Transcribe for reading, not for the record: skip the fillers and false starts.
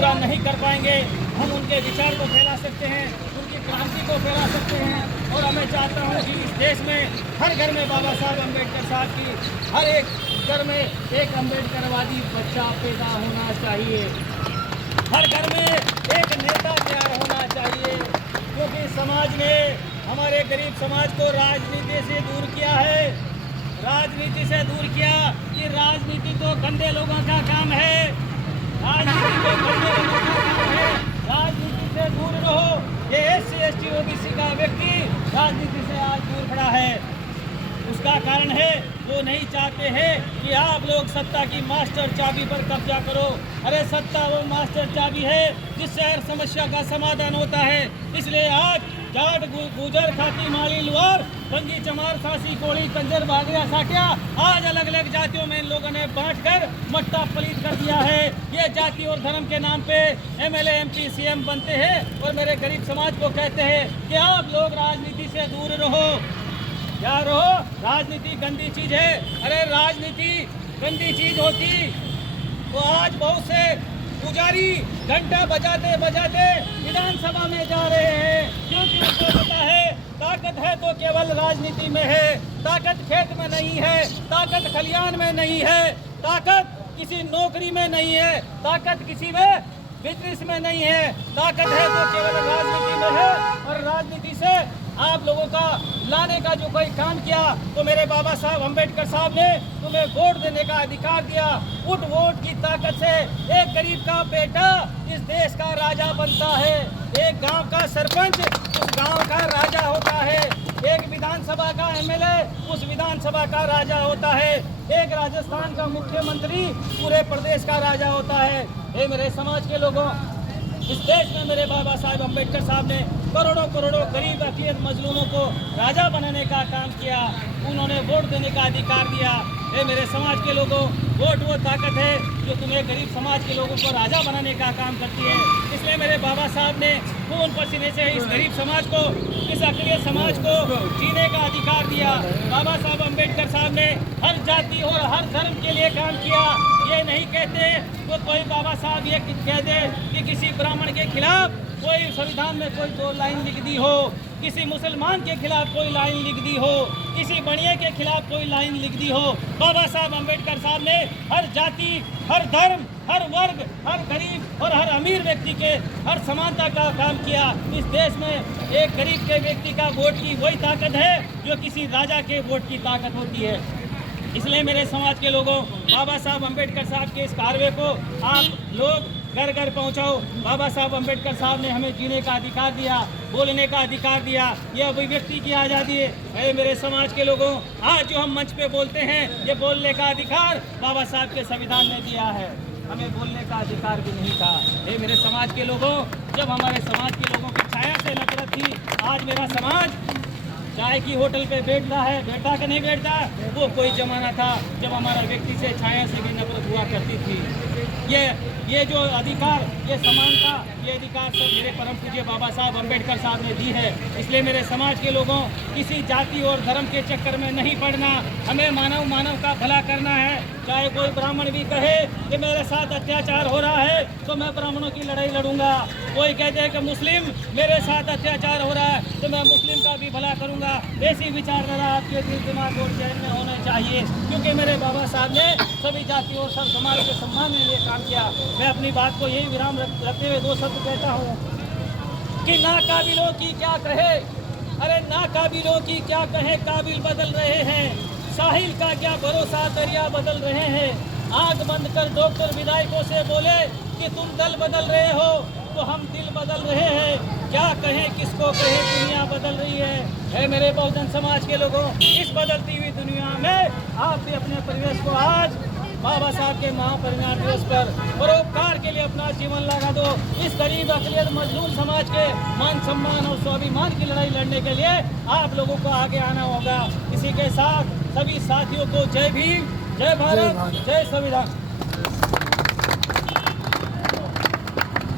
पूरा नहीं कर पाएंगे। हम उनके विचार को फैला सकते हैं, उनकी क्रांति को फैला सकते हैं। और मैं चाहता हूँ कि इस देश में हर घर में बाबा साहब अम्बेडकर साहब की, हर एक घर में एक अम्बेडकरवादी बच्चा पैदा होना चाहिए। हर घर में एक नेता तैयार होना चाहिए, क्योंकि समाज ने, हमारे गरीब समाज को राजनीति से दूर किया है। राजनीति से दूर किया कि राजनीति तो गंदे लोगों का काम है, राजनीति तो गंदे लोगों का काम है, राजनीति से दूर रहो। ये SC ST OBC का व्यक्ति राजनीति से आज दूर खड़ा है। उसका कारण है वो नहीं चाहते हैं कि आप लोग सत्ता की मास्टर चाबी पर कब्जा करो। अरे सत्ता वो मास्टर चाबी है जिससे हर समस्या का समाधान होता है। इसलिए आज जाट, गुजर, खाती, माली, लुहार, बंगी, चमार, सासी, कोड़ी, कंजर, बागरिया, साटिया, आज अलग अलग जातियों में इन लोगों ने बांटकर मट्टा पलीत कर दिया है। ये जाति और धर्म के नाम पे MLA MP CM बनते हैं और मेरे गरीब समाज को कहते हैं कि आप लोग राजनीति से दूर रहो। क्या रहो? राजनीति गंदी चीज है। अरे राजनीति गंदी चीज होती तो आज बहुत से पुजारी घंटा बजाते बजाते विधानसभा में जा रहे हैं, क्योंकि उनको पता है ताकत है तो केवल राजनीति में है, ताकत खेत में नहीं है, ताकत खलियान में नहीं है, ताकत किसी नौकरी में नहीं है, ताकत किसी में बिजनेस में नहीं है, ताकत है तो केवल राजनीति में है। और राजनीति से आप लोगों का लाने का जो कोई काम किया तो मेरे बाबा साहब अम्बेडकर साहब ने तुम्हें वोट देने का अधिकार दिया। उस वोट की ताकत से एक गरीब का बेटा इस देश का राजा बनता है, एक गांव का सरपंच उस गांव का राजा होता है, एक विधानसभा का MLA उस विधानसभा का राजा होता है, एक राजस्थान का मुख्यमंत्री पूरे प्रदेश का राजा होता है। ये मेरे समाज के लोगों, इस देश में मेरे बाबा साहब अम्बेडकर साहब ने करोड़ों करोड़ों गरीब अकीयत मजलूमों को राजा बनाने का काम किया। उन्होंने वोट देने का अधिकार दिया। ये मेरे समाज के लोगों, वोट वो ताकत है जो तुम्हें गरीब समाज के लोगों को राजा बनाने का काम करती है। इसलिए मेरे बाबा साहब ने खून पसीने से इस गरीब समाज को, इस अकीयत समाज को जीने का अधिकार दिया। बाबा साहब अम्बेडकर साहब ने हर जाति और हर धर्म के लिए काम किया। ये नहीं कहते तो कोई बाबा साहब ये कह दे कि किसी ब्राह्मण के खिलाफ कोई संविधान में कोई 2 लाइन लिख दी हो, किसी मुसलमान के खिलाफ कोई लाइन लिख दी हो, किसी बनिए के खिलाफ कोई लाइन लिख दी हो। बाबा साहब अम्बेडकर साहब ने हर जाति, हर धर्म, हर वर्ग, हर गरीब और हर अमीर व्यक्ति के हर समानता का काम किया। इस देश में एक गरीब के व्यक्ति का वोट की वही ताकत है जो किसी राजा के वोट की ताकत होती है। इसलिए मेरे समाज के लोगों, बाबा साहब अम्बेडकर साहब के इस कार्य को आप लोग घर घर पहुंचाओ। बाबा साहब अम्बेडकर साहब ने हमें जीने का अधिकार दिया, बोलने का अधिकार दिया, यह अभिव्यक्ति की आज़ादी है। मेरे समाज के लोगों, आज जो हम मंच पे बोलते हैं, ये बोलने का अधिकार बाबा साहब के संविधान ने दिया है। हमें बोलने का अधिकार भी नहीं था। ये मेरे समाज के लोगों, जब हमारे समाज के लोगों की छाया से नफरत थी, आज मेरा समाज चाय की होटल पे बैठता है, बैठता कि नहीं बैठता? वो कोई जमाना था जब हमारा व्यक्ति से, छाया से भी नफरत हुआ करती थी। ये जो अधिकार, ये समानता, ये अधिकार सब मेरे परम पूज्य बाबा साहब अम्बेडकर साहब ने दी है। इसलिए मेरे समाज के लोगों, किसी जाति और धर्म के चक्कर में नहीं पड़ना। हमें मानव का भला करना है। चाहे कोई ब्राह्मण भी कहे कि मेरे साथ अत्याचार हो रहा है तो मैं ब्राह्मणों की लड़ाई लड़ूंगा। कोई कहते हैं कि मुस्लिम मेरे साथ अत्याचार हो रहा है तो मैं मुस्लिम का भी भला करूंगा। ऐसी विचारधारा आपके दिल, दिमाग और जहन में होना चाहिए, क्योंकि मेरे बाबा साहब ने सभी जाति और सब समाज के सम्मान के लिए काम किया। मैं अपनी बात को यही विराम रखते हुए 2 शब्द कहता हूँ कि नाकाबिलों की क्या कहे, अरे नाकाबिलों की क्या कहे, काबिल बदल रहे हैं। साहिल का क्या भरोसा, दरिया बदल रहे हैं। आंख बंद कर डॉक्टर विधायकों से बोले कि तुम दल बदल रहे हो तो हम दिल बदल रहे हैं। क्या कहें, किसको कहें, दुनिया बदल रही है। मेरे बहुजन समाज के लोगों, इस बदलती हुई दुनिया में आप भी अपने परिवेश को आज बाबा साहब के महापरिनिर्वाण दिवस पर परोपकार के लिए अपना जीवन लगा दो। इस गरीब अक़लियत मजलूम समाज के मान सम्मान और स्वाभिमान की लड़ाई लड़ने के लिए आप लोगों को आगे आना होगा। इसी के साथ सभी साथियों को जय भीम, जय भारत, जय संविधान।